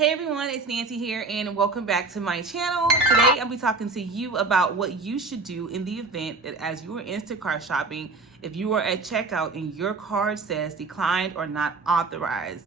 Hey everyone, it's Nancy here and welcome back to my channel. Today I'll be talking to you about what you should do in the event that as you are Instacart shopping, if you are at checkout and your card says declined or not authorized.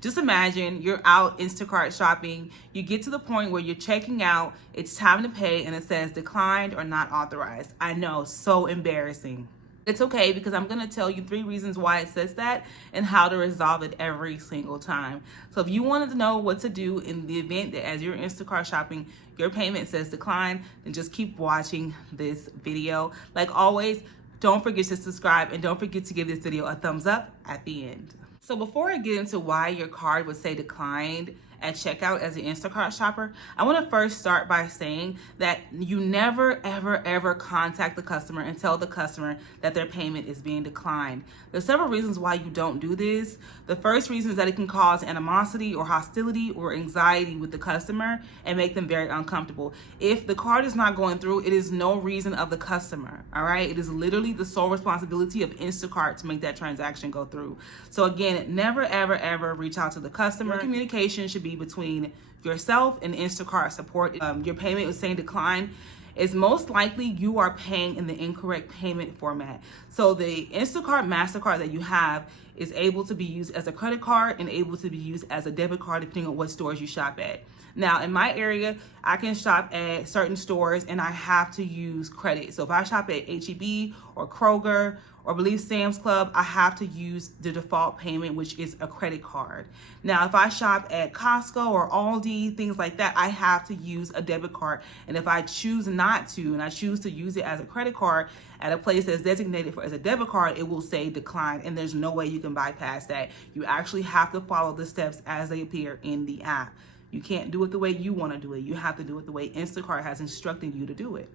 Just imagine you're out Instacart shopping, you get to the point where you're checking out, it's time to pay and it says declined or not authorized. I know, so embarrassing. It's okay because I'm going to tell you 3 reasons why it says that and how to resolve it every single time. So if you wanted to know what to do in the event that as you're Instacart shopping, your payment says decline, then just keep watching this video. Like always, don't forget to subscribe and don't forget to give this video a thumbs up at the end. So before I get into why your card would say declined at checkout as an Instacart shopper, I want to first start by saying that you never, ever contact the customer and tell the customer that their payment is being declined. There's several reasons why you don't do this. The first reason is that it can cause animosity or hostility or anxiety with the customer and make them very uncomfortable. If the card is not going through, it is no reason of the customer, all right? It is literally the sole responsibility of Instacart to make that transaction go through. So again, never, ever reach out to the customer. Communication should be between yourself and Instacart support. Your payment is saying decline. Is most likely you are paying in the incorrect payment format. So the Instacart MasterCard that you have is able to be used as a credit card and able to be used as a debit card depending on what stores you shop at. Now in my area, I can shop at certain stores and I have to use credit. So if I shop at H-E-B or Kroger or I believe Sam's Club, I have to use the default payment, which is a credit card. Now, if I shop at Costco or Aldi, things like that, I have to use a debit card. And if I choose not to, and I choose to use it as a credit card at a place that's designated for as a debit card, it will say decline. And there's no way you can bypass that. You actually have to follow the steps as they appear in the app. You can't do it the way you want to do it. You have to do it the way Instacart has instructed you to do it.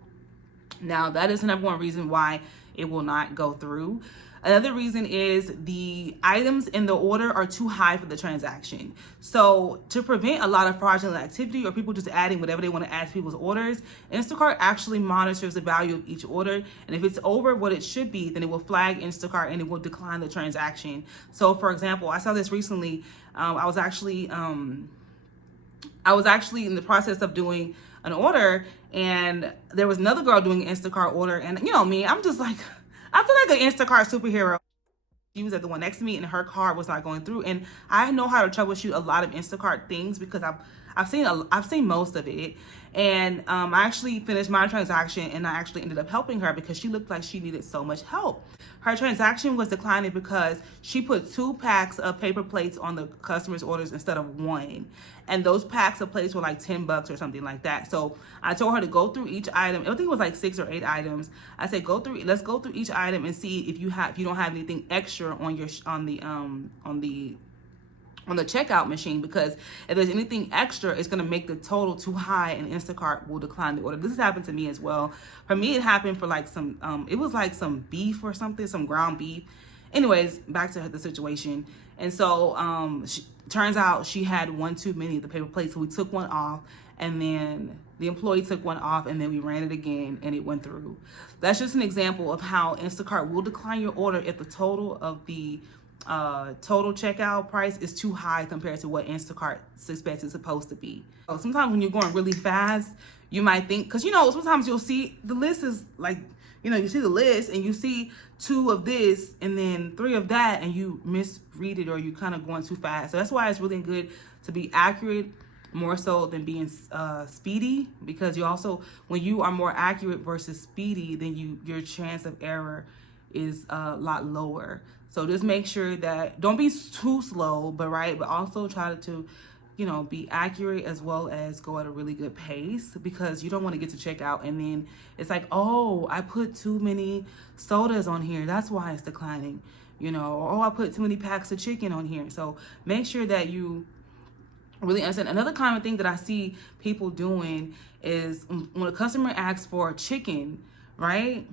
Now, that is the number one reason why it will not go through. Another reason is the items in the order are too high for the transaction. So to prevent a lot of fraudulent activity or people just adding whatever they want to add to people's orders, Instacart actually monitors the value of each order. And if it's over what it should be, then it will flag Instacart and it will decline the transaction. So for example, I saw this recently. I was actually in the process of doing an order and there was another girl doing an Instacart order, and you know me, I'm just like, I feel like an Instacart superhero. She was at the one next to me and her card was not going through, and I know how to troubleshoot a lot of Instacart things because I've seen most of it. And I actually finished my transaction and I actually ended up helping her because she looked like she needed so much help. Her transaction was declining because she put 2 packs of paper plates on the customer's orders instead of 1. And those packs of plates were like $10 or something like that. So I told her to go through each item. I think it was like 6 or 8 items. I said, let's go through each item and see if you don't have anything extra on the checkout machine, because if there's anything extra, it's going to make the total too high and Instacart will decline the order. This has happened to me as well. For me, it happened for like it was like some beef or something, some ground beef. Anyways, back to the situation. And so turns out she had one too many of the paper plates. So we took one off and then the employee took one off and then we ran it again and it went through. That's just an example of how Instacart will decline your order if the total of the total checkout price is too high compared to what Instacart expects it's supposed to be. So sometimes when you're going really fast, you might think, because sometimes you'll see the list is like, you see the list and you see 2 of this and then 3 of that and you misread it or you kind of going too fast. So that's why it's really good to be accurate more so than being speedy, because you also, when you are more accurate versus speedy, then your chance of error is a lot lower. So just make sure that don't be too slow, but also try to be accurate as well as go at a really good pace, because you don't want to get to checkout and then it's like, oh, I put too many sodas on here, that's why it's declining, or oh, I put too many packs of chicken on here. So make sure that you really understand. Another common thing that I see people doing is when a customer asks for chicken, right?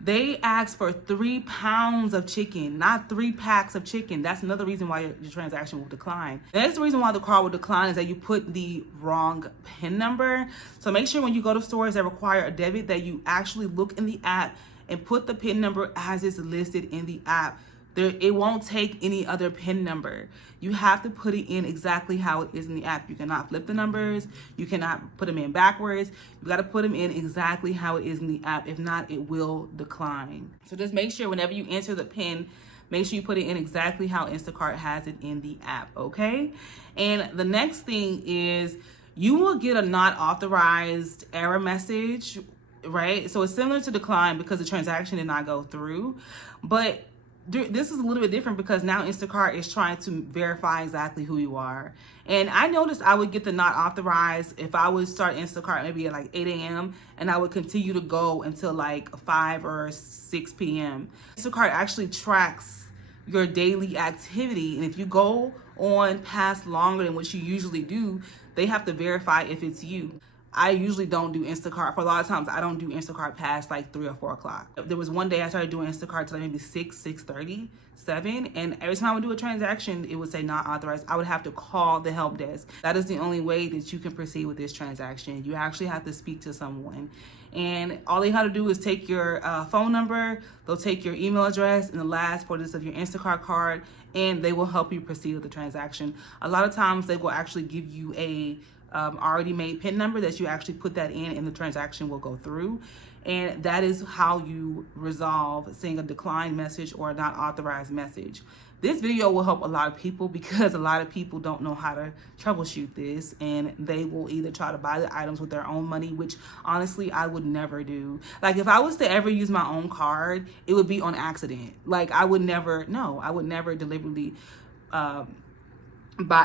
They ask for 3 pounds of chicken, not 3 packs of chicken. That's another reason why your transaction will decline. The next reason why the card will decline is that you put the wrong PIN number. So make sure when you go to stores that require a debit that you actually look in the app and put the PIN number as is listed in the app. It won't take any other PIN number. You have to put it in exactly how it is in the app. You cannot flip the numbers. You cannot put them in backwards. You got to put them in exactly how it is in the app. If not, it will decline. So just make sure whenever you enter the PIN, make sure you put it in exactly how Instacart has it in the app, okay? And the next thing is you will get a not authorized error message, right? So it's similar to decline because the transaction did not go through, but this is a little bit different because now Instacart is trying to verify exactly who you are. And I noticed I would get the not authorized if I would start Instacart maybe at like 8 a.m. and I would continue to go until like 5 or 6 p.m. Instacart actually tracks your daily activity. And if you go on past longer than what you usually do, they have to verify if it's you. I usually don't do Instacart. For a lot of times, I don't do Instacart past like 3 or 4 o'clock. There was one day I started doing Instacart till maybe 6:30, 7. And every time I would do a transaction, it would say not authorized. I would have to call the help desk. That is the only way that you can proceed with this transaction. You actually have to speak to someone. And all they have to do is take your phone number, they'll take your email address and the last 4 digits of your Instacart card, and they will help you proceed with the transaction. A lot of times they will actually give you a already made PIN number that you actually put that in and the transaction will go through. And that is how you resolve seeing a declined message or a not authorized message. This video will help a lot of people because a lot of people don't know how to troubleshoot this, and they will either try to buy the items with their own money, which honestly I would never do. Like if I was to ever use my own card, it would be on accident. Like I would never deliberately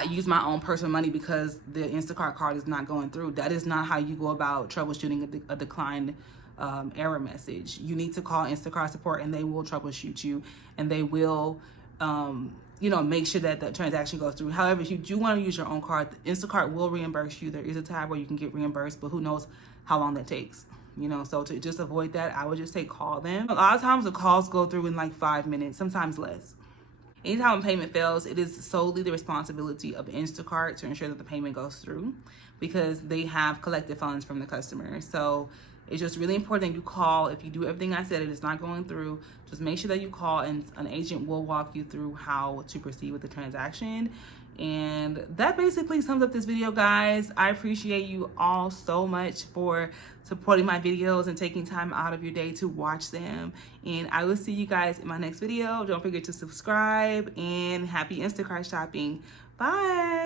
use my own personal money because the Instacart card is not going through. That is not how you go about troubleshooting a declined error message. You need to call Instacart support and they will troubleshoot you, and they will make sure that the transaction goes through. However, if you do want to use your own card, Instacart will reimburse you. There is a tab where you can get reimbursed, but who knows how long that takes. So to just avoid that, I would just call them. A lot of times the calls go through in like 5 minutes, sometimes less. Anytime a payment fails, it is solely the responsibility of Instacart to ensure that the payment goes through because they have collected funds from the customer. So it's just really important that you call. If you do everything I said, it is not going through, just make sure that you call and an agent will walk you through how to proceed with the transaction. And that basically sums up this video, guys. I appreciate you all so much for supporting my videos and taking time out of your day to watch them. And I will see you guys in my next video. Don't forget to subscribe, and happy Instacart shopping. Bye.